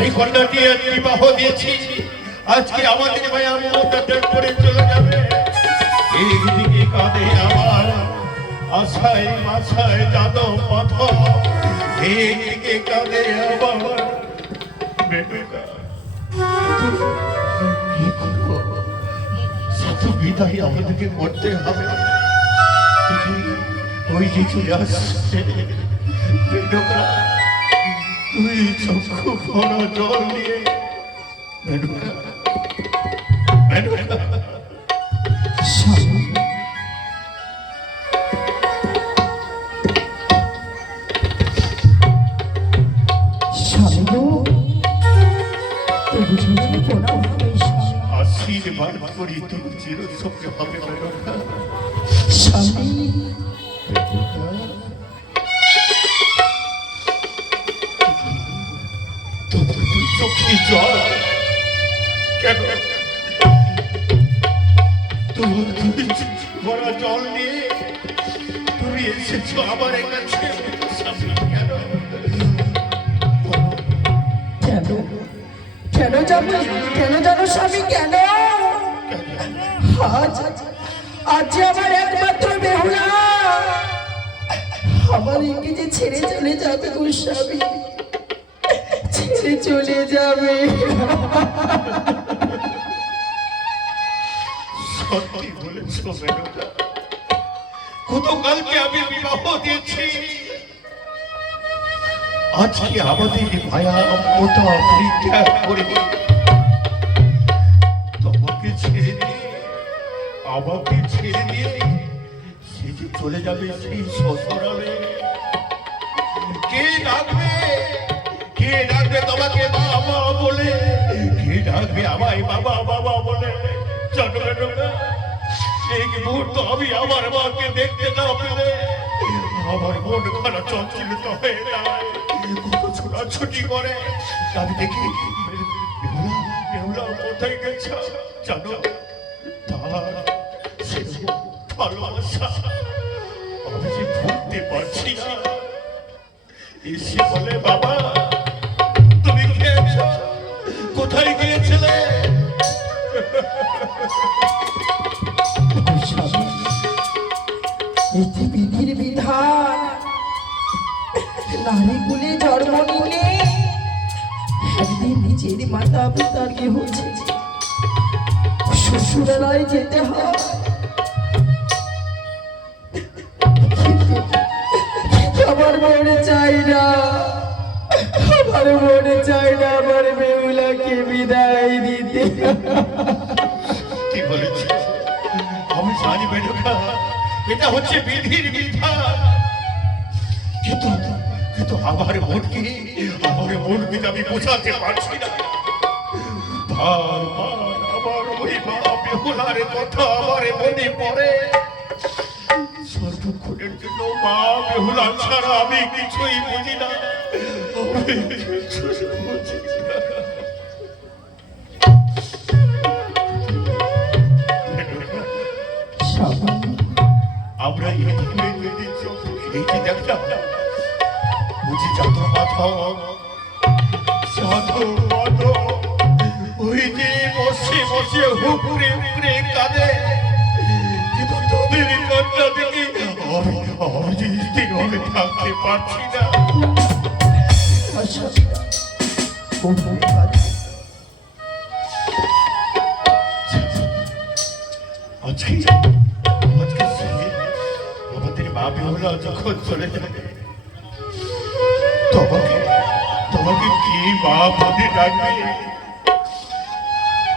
সেই কন্যাটি বিবাহ দিয়েছি, আজকে আমাদের মায়া মমতা ত্যাগ করে চলে যাবে। একদিকে কাঁদে আমার আশায় মাছায় যাদব পথ, একদিকে কাঁদে আমার বেটুকা। বিদায় আমাদেরকে করতে হবে। ওই যে চলে আসছে বেটুকা, তুই চক্ষু ভরা জল নিয়ে বেটুকা বেটুকা। আশীর্বাদ করি তুমি চিরসুখে হবে বেটুকা। স্বামী চোখে জল কেন? তোমার ভরা জল নিয়ে তুমি এসেছো আমার কাছে কেন? কেন যাবো? কেন জানো স্বামী? কেন আজ আমার একমাত্র বেহুলা আমার ইংরেজি ছেড়ে চলে যাবে গো স্বামী, ছেড়ে চলে যাবে। সত্যি বলেছো বেটুকা, গতকালকে আমি বিবাহ দিয়েছি, আজকে আমাদের মায়া মমতা পরিত্যাগ করে তোমাকে ছেড়ে দিয়ে আমাকে ছেড়ে দিয়ে সে যে চলে যাবে সেই শ্বশুরালে। কে ডাকবে? কে ডাকবে তোমাকে বাবা বলে? কে ডাকবে আমায় বাবা বাবা বলে? জানো বেটুকা, এই মুহূর্ত আমি আমার মাকে দেখতে না পেলে আমার মন খানা চঞ্চলিত হয়ে যায়, কত ছোটাছুটি করে। আমি দেখি বেহুলা কোথায় গেছে জানো? তার ভালোবাসা আমি যে ভুলতে পারছি না। এসে বলে বাবা তুমি খেয়েছ, কোথায় গিয়েছিলে? বিধির বিধান, নারী কুলে জন্ম নিলে একদিন নিজের মাতা পিতার কে হয়েছে শ্বশুরালয় যেতে হয়। আমার মনে চাই না, আমার মনে চাই না আমার বেহুলাকে বিদায় দিতে। কি বলেছি? আমি জানি বেটুকা, এটা হচ্ছে বিধির বিধান, কিন্তু আমার মনকে আমি বোঝাতে পারছি না। বারবার আমার ওই মা বেহুলার কথা আমার মনে পড়ে। সর্বক্ষণের জন্য মা বেহুলা ছাড়া আমি কিছুই বুঝি না, আমি কিছুই বুঝি না। আমরা এই যে দেখলাম বুঝি যাদব মাধব ওই যে বসে বসে হুকুরে হুকুরে কাঁদে, কিন্তু তোদের কান্না দেখে আমি যে স্থিরভাবে থাকতে পারছি না। আজকে আমাদের মা বেহুলা যখন চলে যাবে তোমাকে কি মা বলে ডাকবে?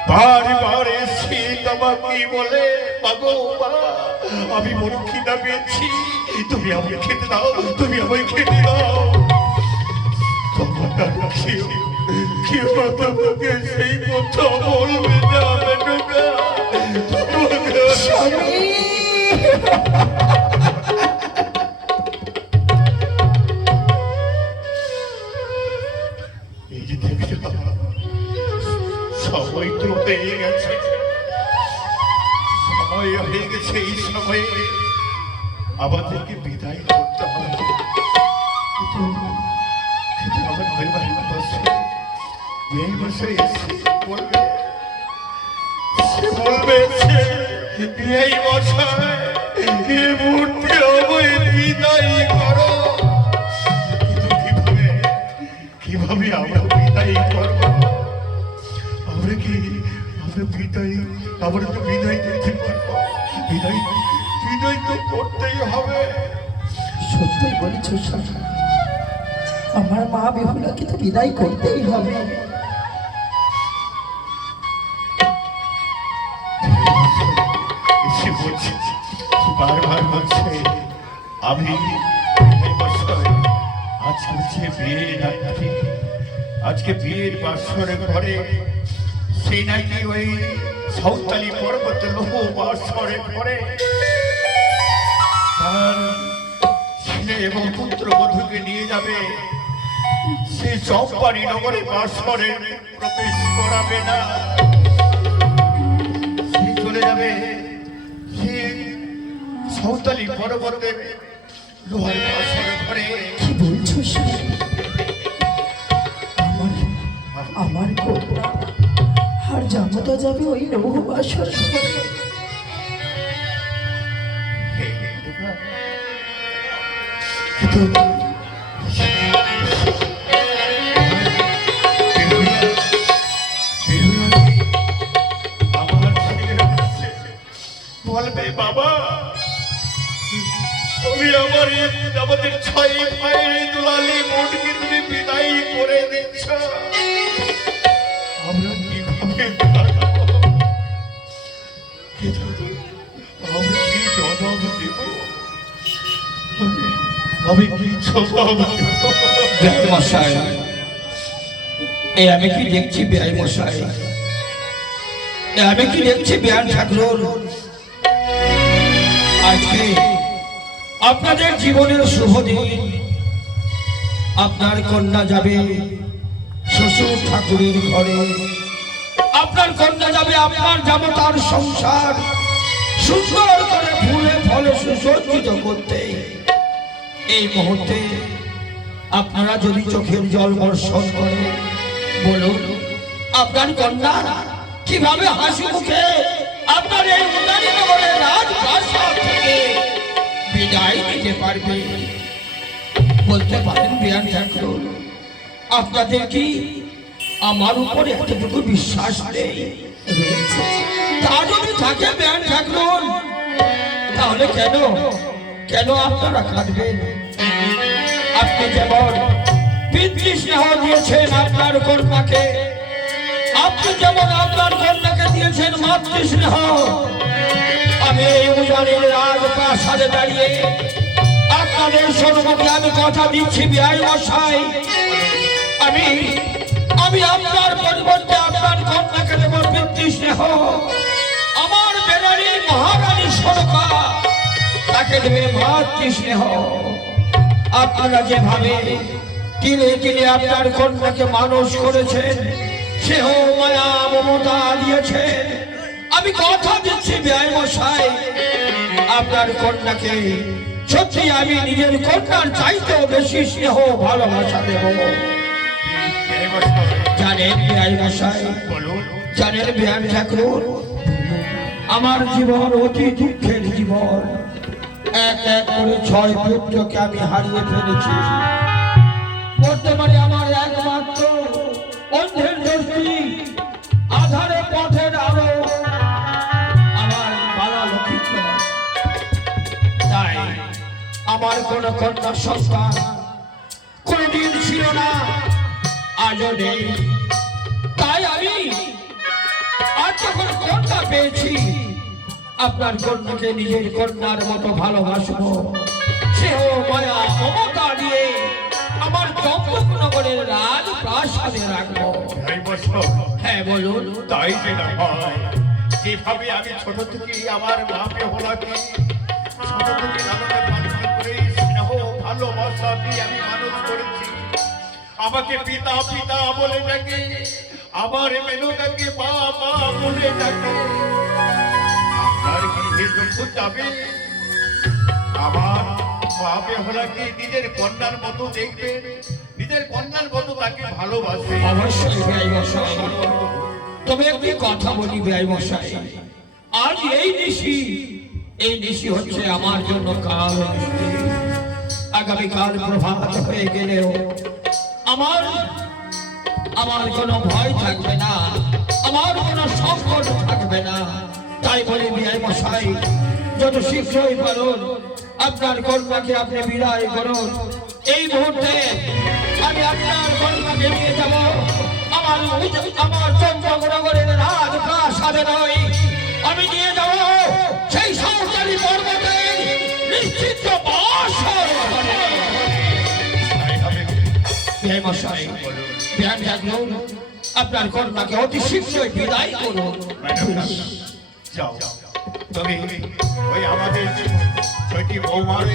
বারবার এসে তোমাকে বলে মাগো মা আমি বড় খিদা পেয়েছি, তুমি আমাকে খেতে দাও, তুমি আমাকে খেতে দাও। কেউ তোমাকে সেই কথা বলবে না বেটুকা। এই যে দেখছো সময় তো হয়ে গেছে, এই সময়ে আমাদেরকে বিদায় করতে হবে। কিন্তু আমার পরিবারের পাশে এই বসে এসে বলবে, সে বলবে সে এই বছর এই মুহূর্তে আমায় বিদায় করো। কিন্তু কিভাবে আমরা বিদায় করবো? আমরা তো বিদায় দিতে পারবো? বিদায় তো করতেই হবে। সত্যই বলেছ স্বামী, আমার মা বেহুলাকে তো বিদায় করতেই হবে। এসে বলছে, বারবার বলছে, আমি এই বছর আজকে হচ্ছে বিয়ের রাত্রি, আজকে বিয়ের বাসরে ঘরে সেই নাকি ওই সাঁওতালি পর্বতে লোহ বাসরে ঘরে তার ছেলে এবং পুত্র বধূকে নিয়ে যাবে। সে চম্পারি নগরে বাসরে প্রবেশ করাবে না, সে চলে যাবে সে সাঁওতালি পর্বতে লোহার বাসরে ঘরে। কি বলছো স্বামী? আমার কন্যা আর জামাতা যাবে ওই লৌহ বাসর ঘরে। কিন্তু আমার ছেলেরা বলবে, বাবা তুমি আমাদের 6 ভাইয়ের দুলালি বোনকে তুমি বিদায় করে দিচ্ছ, আমরা কিভাবে থাকবো? আমরা কি জবাব দেব? আমি কি জবাব দেব? দেখতে মশাই, এই আমি কি দেখছি বেআই মশাই, আমি কি দেখছি বেআই ঠাকুর? আজকে আপনাদের জীবনের শুভ দিন, আপনার কন্যা যাবে শ্বশুর ঠাকুরের ঘরে, আপনার কন্যা যাবে আপনার জামাতার সংসার সুন্দর করে ফুলে ফলে সুসজ্জিত করতে। এই মুহূর্তে আপনারা যদি চোখের জল বর্ষণ করে বলুন, আপনার কন্যা কিভাবে হাসি মুখে আপনার এই উদারী নগরের রাজপ্রাসাদ থেকে বিদায় নিতে পারবে? বলতে পারেন বেআই ঠাকুর, আপনাদের কি আমার উপর এতটুকু বিশ্বাস নেই? তা যদি থাকে বেআই ঠাকুর, তাহলে কেন আপনারা কাঁদবেন? আপনি যেমন পিতৃস্নেহ দিয়েছেন আপনার কন্যাকে, আপনি যেমন আপনার কন্যাকে দিয়েছেন মাতৃস্নেহ, আমি এই উজানের রাজপ্রাসাদে দাঁড়িয়ে আপনাদের সম্মুখে আমি কথা দিচ্ছি বেআই মশাই, আমি আপনার পরিবর্তে আপনার কন্যাকে দেব পিতৃস্নেহ। আমার বেনারী মহারানী সরকা তাকে দেবে মাতৃস্নেহ। আপনারা যেভাবে কিনে কিনে আপনার কন্যাকে মানুষ করেছেন, সেহ মায়া মমতা দিয়েছেন, আমি কথা দিচ্ছি বেআই মশাই, আপনার কন্যাকে সত্যি আমি নিজের কন্যার চাইতেও বেশি স্নেহ ভালোবাসা দেব। জানেন বেআই মশাই, জানেন বেআই ঠাকুর, আমার জীবন অতি দুঃখের জীবন। এক এক করে 6 পুত্রকে আমি হারিয়ে ফেলেছি। বর্তমানে আমার একমাত্র অন্ধের দৃষ্টি, আধারে পথের আলো আমার বালা লক্ষ্মী। তাই আমার কোন কন্যা সন্তান কোনদিন ছিল না, আজও নেই। তাই আমি আজ যখন কন্যা পেয়েছি, আপনার কন্যাকে নিজের কন্যার মতো ভালোবাসবো, সেহ মায়া মমতা দিয়ে আমার চম্পকনগরের রাজপ্রাসাদে রাখবো। হ্যাঁ বলুন। তাই যে না হয়, যেভাবে আমি ছোট থেকে আমার মা বেহুলাকে ছোট থেকে লালন পালন করে স্নেহ ভালোবাসা দিয়ে আমি মানুষ করেছি, আমাকে পিতা পিতা বলে ডাকে, আমার মেনুটাকে মা মা বলে ডাকে। আপনার গৃহে যখন যাবে, আমার মা বেহুলাকে নিজের কন্যার মতো দেখবেন, নিজের কন্যার মতো তাকে ভালোবাসে। অবশ্যই ব্যয় মশাই, তবে একটি কথা বলি ব্যয় মশাই, আজ এই নিশি হচ্ছে আমার জন্য কাল, আগামীকাল প্রভাত হয়ে গেলেও আমার কোনো ভয় থাকবে না, আমার কোনো সংকট থাকবে না। তাই বলি বিআই মশাই, যত শীঘ্রই পারুন আপনার কন্যাকে আপনি বিদায় করুন। এই মুহূর্তে আমি আপনার কন্যাকে নিয়ে যাব আমার চন্দ্রনগরের রাজপ্রাসাদে নয়, আমি নিয়ে যাব সেই সাঁওতালি পর্বতে নিশ্চিত বাসর ঘরে। তাই হবে। বিআই মশাই, ধ্যান রাখুন, আপনার কন্যাকে অতি শীঘ্রই বিদায় করুন। ম্যাডাম, যাও। তবে ওই আমাদের ছয়টি বৌমার